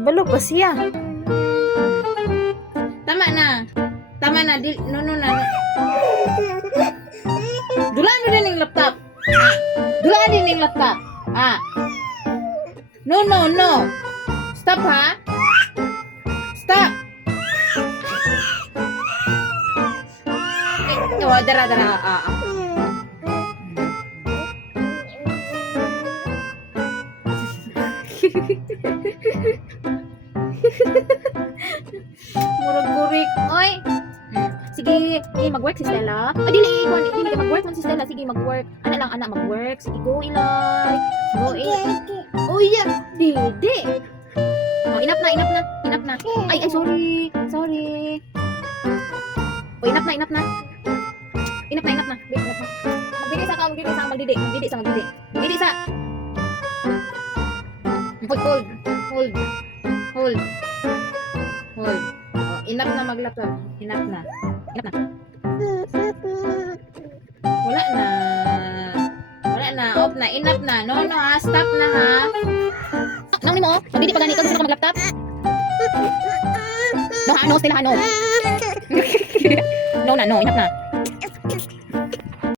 Kabalo pa siya. Tama na. Tama na. No, no, na. Dulaan mo din yung laptop. Dulaan din yung laptop. No, no, no. Stop, ha? Stop. Dara. Murag-gurik. Oy. Sige, mag-work si Stella. Dili ka mag-work man si Stella. Sige, mag-work. Anak mag-work. Sige, go ilay. Go Oh, yeah. Didi. Oh, enough na. Ay, sorry. Oh, enough na. Enough na. Magdidi sa. Hold. Oh, enough na mag-laptop. Enough na. Wala na. Off na. Enough na. No, ha. Stop na, ha. Nang ni mo, magdidi pa gani ka gusto ka mag-laptop? No, ha. No, Stella, ha. No. No, enough na.